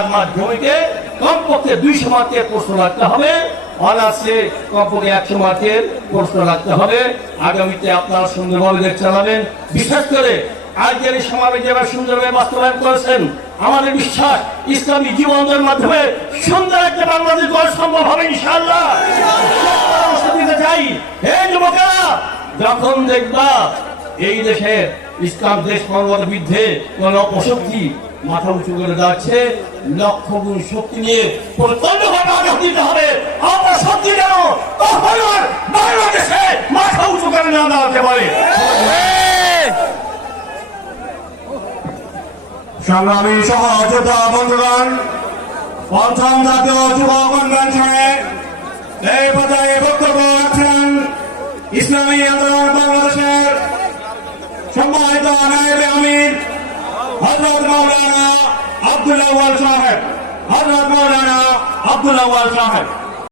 তার মাধ্যমিকে কমপক্ষে 200 মার্কের প্রশ্ন রাখতে হবে, অনার্সে কমপক্ষে 100 মার্কের প্রশ্ন রাখতে হবে। আগামীতে আপনারা সুন্দরভাবে দেশ চালাবেন। বিশেষ করে আজকের এই সমাবেশ যেভাবে সুন্দরভাবে বাস্তবায়ন করেছেন, আমাদের বিশ্বাস ইসলামী জীবনের মাধ্যমে সুন্দর একটা বাংলাদেশ গড়া সম্ভব হবে ইনশাআল্লাহ। চাই হে যুবকেরা, যখন দেখবা এই দেশের ইসলাম দেশ মানবতার বিরুদ্ধে কোন অপশক্তি মাথা উঁচু করে যাচ্ছে, লক্ষ গুণ শক্তি নিয়ে প্রচন্ডভাবে আঘাত দিতে হবে। অপশক্তি যেন কখনো বাংলাদেশে মাথা উঁচু করে না দাঁড়াতে পারে। সংগ্রামী সহযোদ্ধা বন্ধুগণ, পঞ্চম জাতীয় যুব কনভেনশনে এই পর্যায়ে বক্তব্য রাখছেন ইসলামী আন্দোলন বাংলাদেশের সম্মানিত নায়েবে আমির হযরত মাওলানা আব্দুল আউয়াল সাহেব।